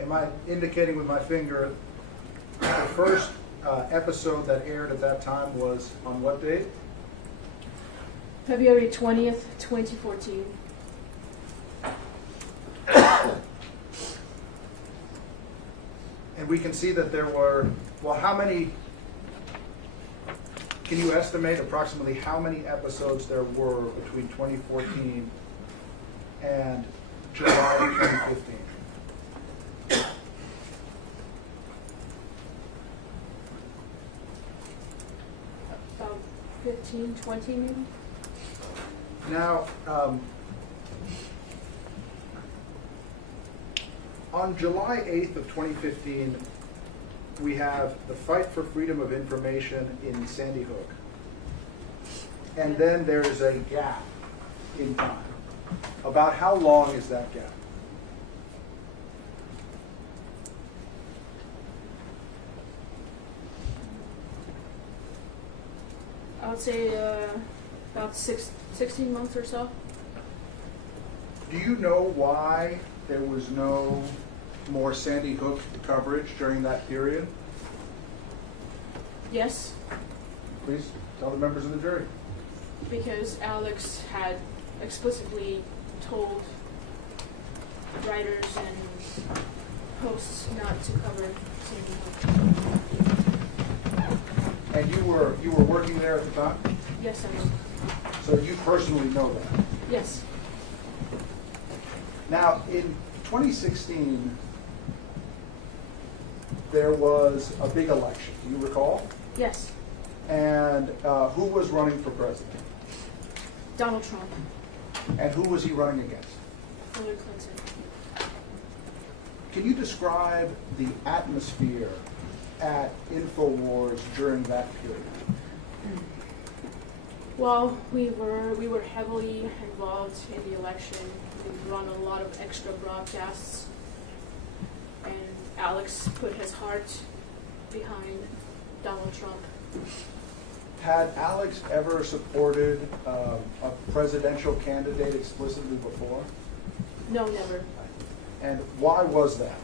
am I indicating with my finger the first episode that aired at that time was on what date? February 20th, 2014. And we can see that there were, well, how many, can you estimate approximately how many episodes there were between 2014 and July 2015? About 15, 20 maybe? Now, on July 8th of 2015, we have the fight for freedom of information in Sandy Hook. And then there's a gap in time. About how long is that gap? I would say about 16 months or so. Do you know why there was no more Sandy Hook coverage during that period? Yes, Please tell the members of the jury. because Alex had explicitly told writers and hosts not to cover Sandy Hook. And you were working there at the time? Yes, I was. So you personally know that. Yes. Now, in 2016, there was a big election. Do you recall? Yes. And who was running for president? Donald Trump. And who was he running against? Hillary Clinton. Can you describe the atmosphere at InfoWars during that period? Well, we were heavily involved in the election. We run a lot of extra broadcasts, and Alex put his heart behind Donald Trump. Had Alex ever supported a presidential candidate explicitly before? No, never. And why was that?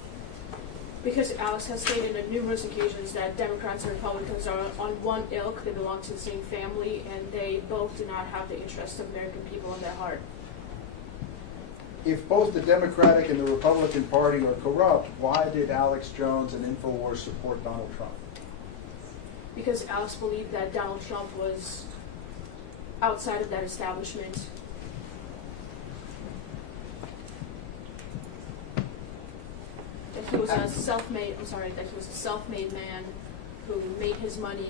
Because Alex has stated on numerous occasions that Democrats and Republicans are on one ilk, they belong to the same family, and they both do not have the interests of American people in their heart. If both the Democratic and the Republican Party are corrupt, why did Alex Jones and InfoWars support Donald Trump? Because Alex believed that Donald Trump was outside of that establishment. That he was a self-made man who made his money,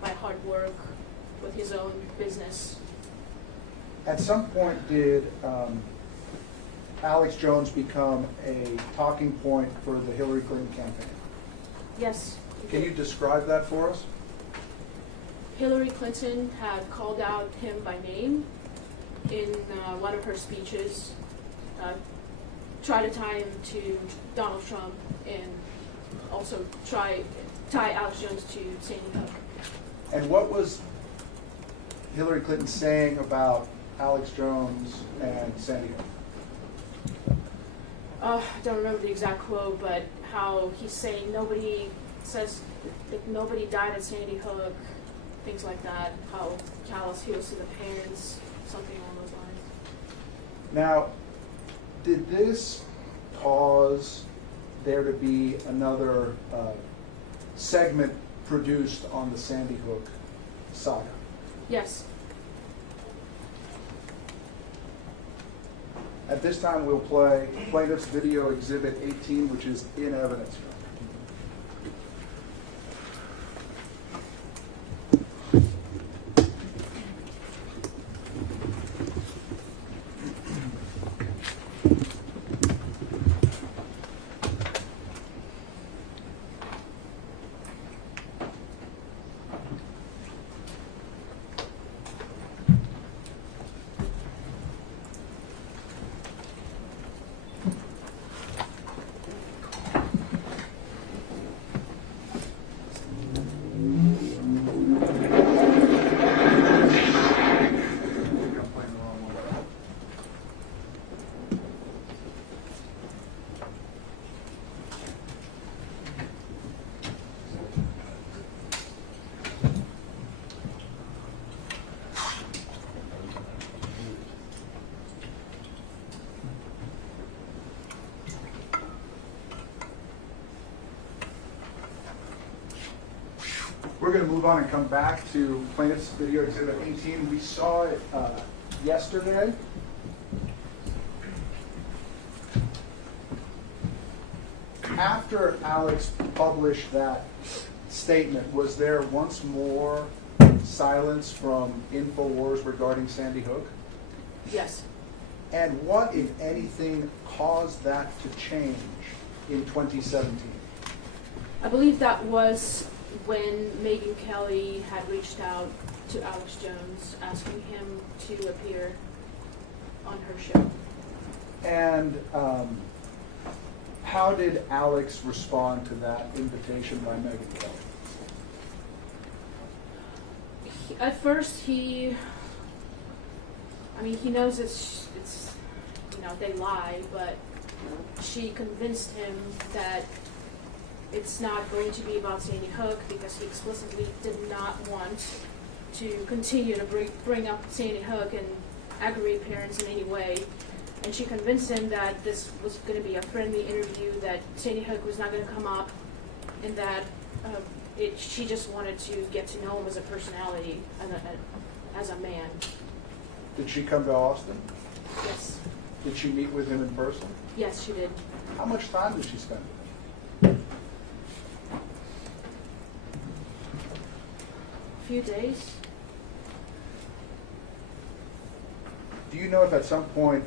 by hard work with his own business. At some point, did Alex Jones become a talking point for the Hillary Clinton campaign? Yes. he Can did. you describe that for us? Hillary Clinton had called out him by name in one of her speeches, try to tie him to Donald Trump, and also tie Alex Jones to Sandy Hook. And what was Hillary Clinton saying about Alex Jones and Sandy Hook? I don't remember the exact quote, but how he's saying nobody says that nobody died at Sandy Hook, things like that, how callous he was to the parents, something along those lines. Now, did this cause there to be another segment produced on the Sandy Hook saga? Yes. At this time, we'll play Plaintiff's Video Exhibit 18, which is in evidence. We're going to move on and come back to plaintiff's video exhibit 18. We saw it yesterday. After Alex published that statement, was there once more silence from InfoWars regarding Sandy Hook? Yes. And what, if anything, caused that to change in 2017? I believe that was when Megyn Kelly had reached out to Alex Jones asking him to appear on her show. And how did Alex respond to that invitation by Megyn Kelly? At first, he knows it's they lie, but she convinced him that it's not going to be about Sandy Hook because he explicitly did not want to continue to bring up Sandy Hook and aggravate parents in any way. And she convinced him that this was going to be a friendly interview, that Sandy Hook was not going to come up, and that she just wanted to get to know him as a personality, as a man. Did she come to Austin? Yes. Did she meet with him in person? Yes, she did. How much time did she spend with him? A few days. Do you know if at some point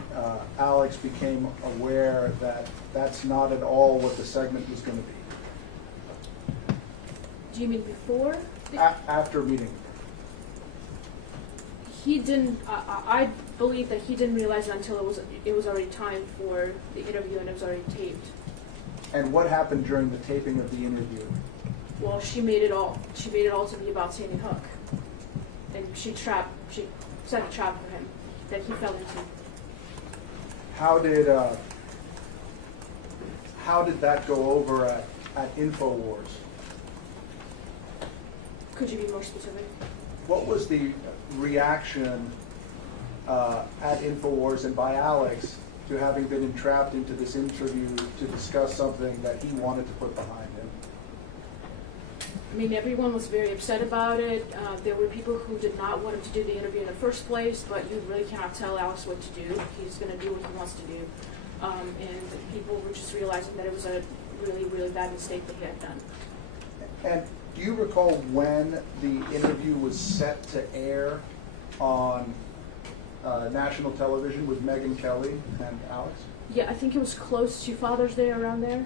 Alex became aware that that's not at all what the segment was going to be? Do you mean before? After meeting? He didn't. I believe that he didn't realize it until it was already time for the interview and it was already taped. And what happened during the taping of the interview? Well, she made it all to be about Sandy Hook, and she set a trap for him that he fell into. How did that go over at InfoWars? Could you be more specific? What was the reaction at InfoWars and by Alex to having been entrapped into this interview to discuss something that he wanted to put behind him? I mean, everyone was very upset about it. There were people who did not want him to do the interview in the first place, but you really cannot tell Alex what to do. He's going to do what he wants to do. And people were just realizing that it was a really, really bad mistake that he had done. And do you recall when the interview was set to air on national television with Megyn Kelly and Alex? Yeah, I think it was close to Father's Day, around there.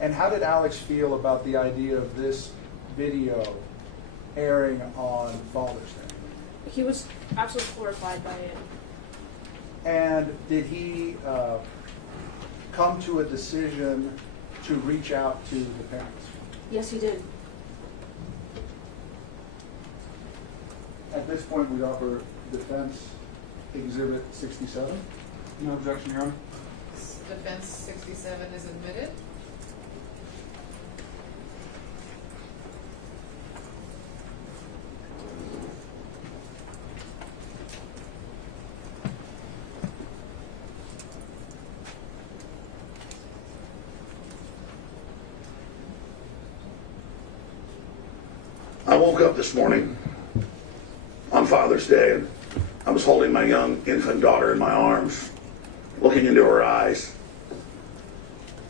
And how did Alex feel about the idea of this video airing on Father's Day? He was absolutely horrified by it. And did he come to a decision to reach out to the parents? Yes, he did. At this point, we'd offer defense exhibit 67. No objection, Your Honor. Defense 67 is admitted. I woke up this morning on Father's Day and I was holding my young infant daughter in my arms, looking into her eyes,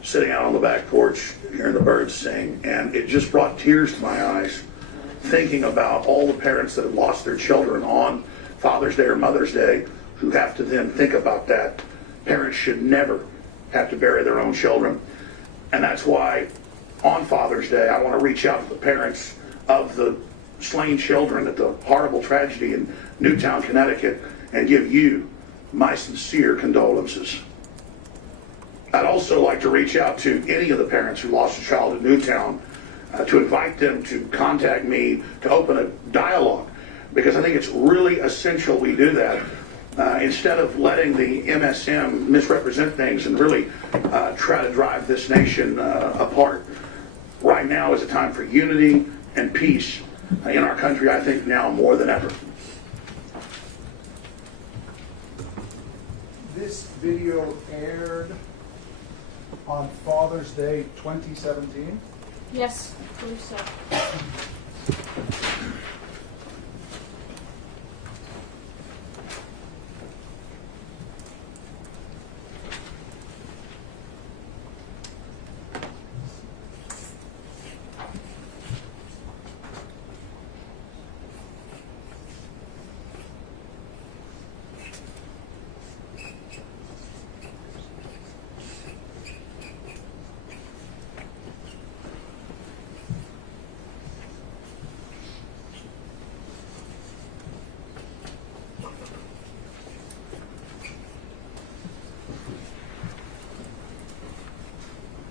sitting out on the back porch, hearing the birds sing, and it just brought tears to my eyes, thinking about all the parents that have lost their children on Father's Day or Mother's Day who have to then think about that. Parents should never have to bury their own children. And that's why on Father's Day, I want to reach out to the parents of the slain children at the horrible tragedy in Newtown, Connecticut, and give you my sincere condolences. I'd also like to reach out to any of the parents who lost a child in Newtown to invite them to contact me to open a dialogue, because I think it's really essential we do that instead of letting the MSM misrepresent things and really try to drive this nation apart. Right now is a time for unity and peace in our country, I think now more than ever. This video aired on Father's Day 2017. Yes, I believe so.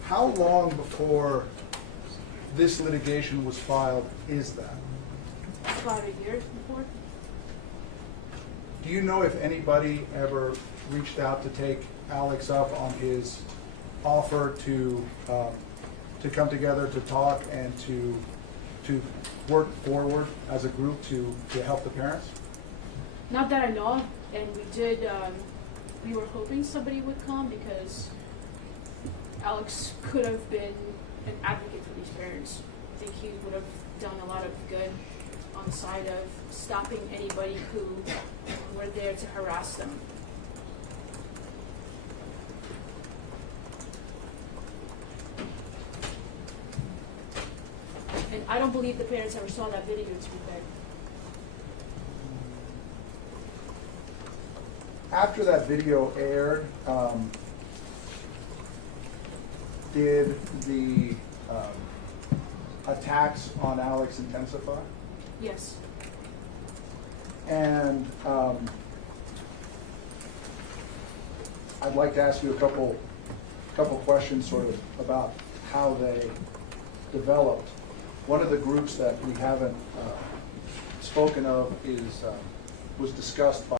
How long before this litigation was filed is that? About a year before. Do you know if anybody ever reached out to take Alex up on his offer to come together to talk and to work forward as a group to help the parents? Not that I know of, and we were hoping somebody would come because Alex could have been an advocate for these parents. I think he would have done a lot of good on the side of stopping anybody who were there to harass them. And I don't believe the parents ever saw that video, to be fair. After that video aired, did the attacks on Alex intensify? Yes. And I'd like to ask you a couple questions sort of about how they developed. One of the groups that we haven't spoken of was discussed by